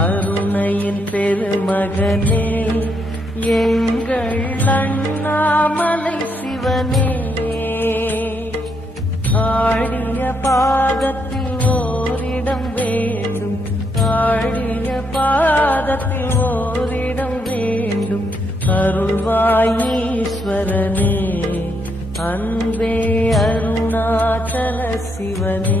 அருணையின் பெருமகனே எங்கள் அண்ணாமலை சிவனே ஆடிய பாதத்தில் ஓரிடம் வேண்டும் ஆடிய பாதத்தில் ஓரிடம் வேண்டும் அருள்வாயீஸ்வரனே அன்பே அருணாச்சல சிவனே